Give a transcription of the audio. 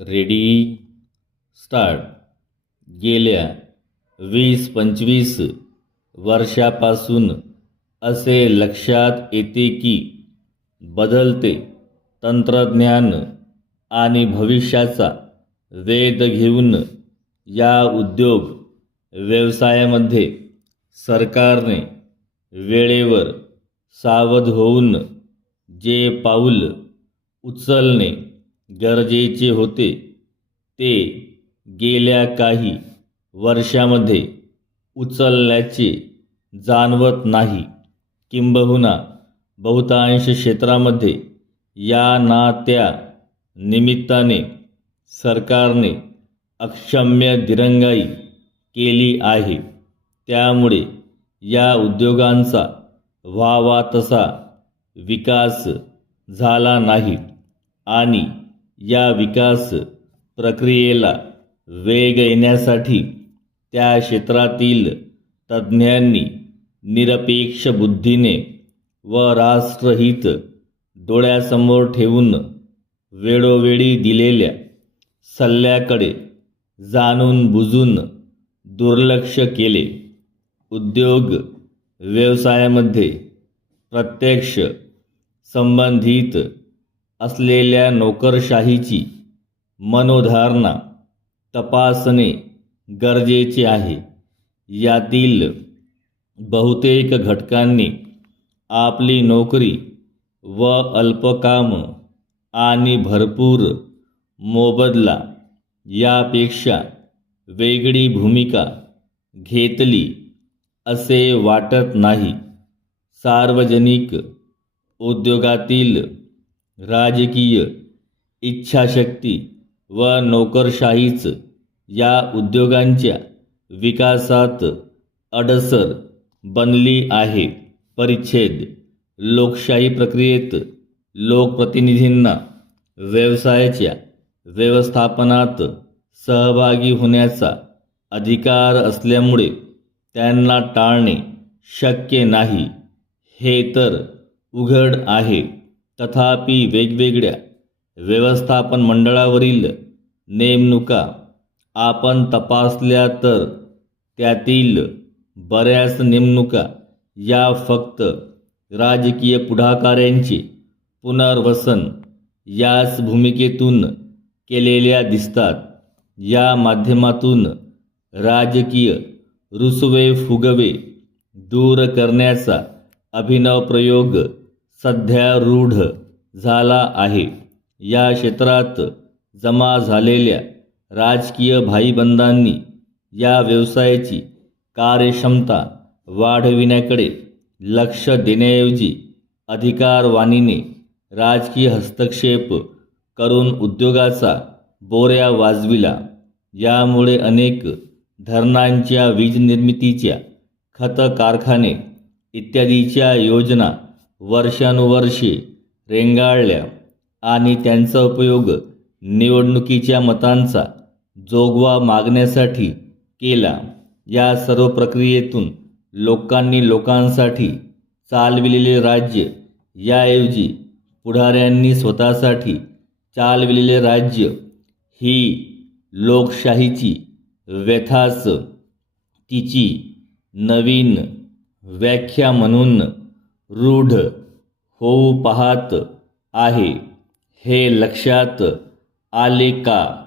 Ready start. गेल्या 20-25 वर्षापासून असे लक्षात येते की बदलते तंत्रज्ञान आणि भविष्याचा वेध घेऊन या उद्योग व्यवसायामध्ये सरकारने वेळेवर सावध होऊन जे पाऊल उचलणे गरजेचे होते ते गेल्या काही वर्षामध्ये उचलल्याचे जाणवत नाही. किंबहुना बहुतांश क्षेत्रामध्ये या ना त्या निमित्ताने सरकारने अक्षम्य दिरंगाई केली आहे. त्यामुळे या उद्योगांचा व्हावा तसा विकास झाला नाही आणि या विकास प्रक्रियेला वेग येण्यासाठी त्या क्षेत्रातील तज्ज्ञांनी निरपेक्ष बुद्धीने व राष्ट्रहित डोळ्यासमोर ठेवून वेळोवेळी दिलेल्या सल्ल्याकडे जाणून बुजून दुर्लक्ष केले. उद्योग व्यवसायामध्ये प्रत्यक्ष संबंधित असलेल्या नोकरशाहीची मनोधारणा तपासणे गरजेचे आहे. यातील बहुतेक घटकांनी आपली नोकरी व अल्पकाम आणि भरपूर मोबदला यापेक्षा वेगळी भूमिका घेतली असे वाटत नाही. सार्वजनिक उद्योगातील राजकीय इच्छाशक्ती व नोकरशाहीच या उद्योगांच्या विकासात अडसर बनली आहे. परिच्छेद लोकशाही प्रक्रियेत लोकप्रतिनिधींना व्यवसायाच्या व्यवस्थापनात सहभागी होण्याचा अधिकार असल्यामुळे त्यांना टाळणे शक्य नाही हे तर उघड आहे. तथापि वेगवेगळ्या व्यवस्थापन मंडळावरील नेमणुका आपण तपासल्या तर त्यातील बऱ्याच नेमणुका या फक्त राजकीय पुढाकारांचे पुनर्वसन याच भूमिकेतून केलेल्या दिसतात. या माध्यमातून राजकीय रुसवे-फुगवे दूर करण्याचा अभिनव प्रयोग सध्या रूढ झाला आहे. या क्षेत्रात जमा झालेल्या राजकीय भाईबंधांनी या व्यवसायाची कार्यक्षमता वाढविण्याकडे लक्ष देण्याऐवजी अधिकारवाणीने राजकीय हस्तक्षेप करून उद्योगाचा बोऱ्या वाजविला. यामुळे अनेक धरणांच्या, वीज निर्मितीच्या, खत कारखाने इत्यादीच्या योजना वर्षानुवर्षे रेंगाळल्या आणि त्यांचा उपयोग निवडणुकीच्या मतांचा जोगवा मागण्यासाठी केला. या सर्व प्रक्रियेतून लोकांसाठी चालविलेले राज्य याऐवजी पुढाऱ्यांनी स्वतःसाठी चालविलेले राज्य ही लोकशाहीची व्यथाच तिची नवीन व्याख्या म्हणून रूढ होऊ पाहत आहे. हे लक्षात आले का?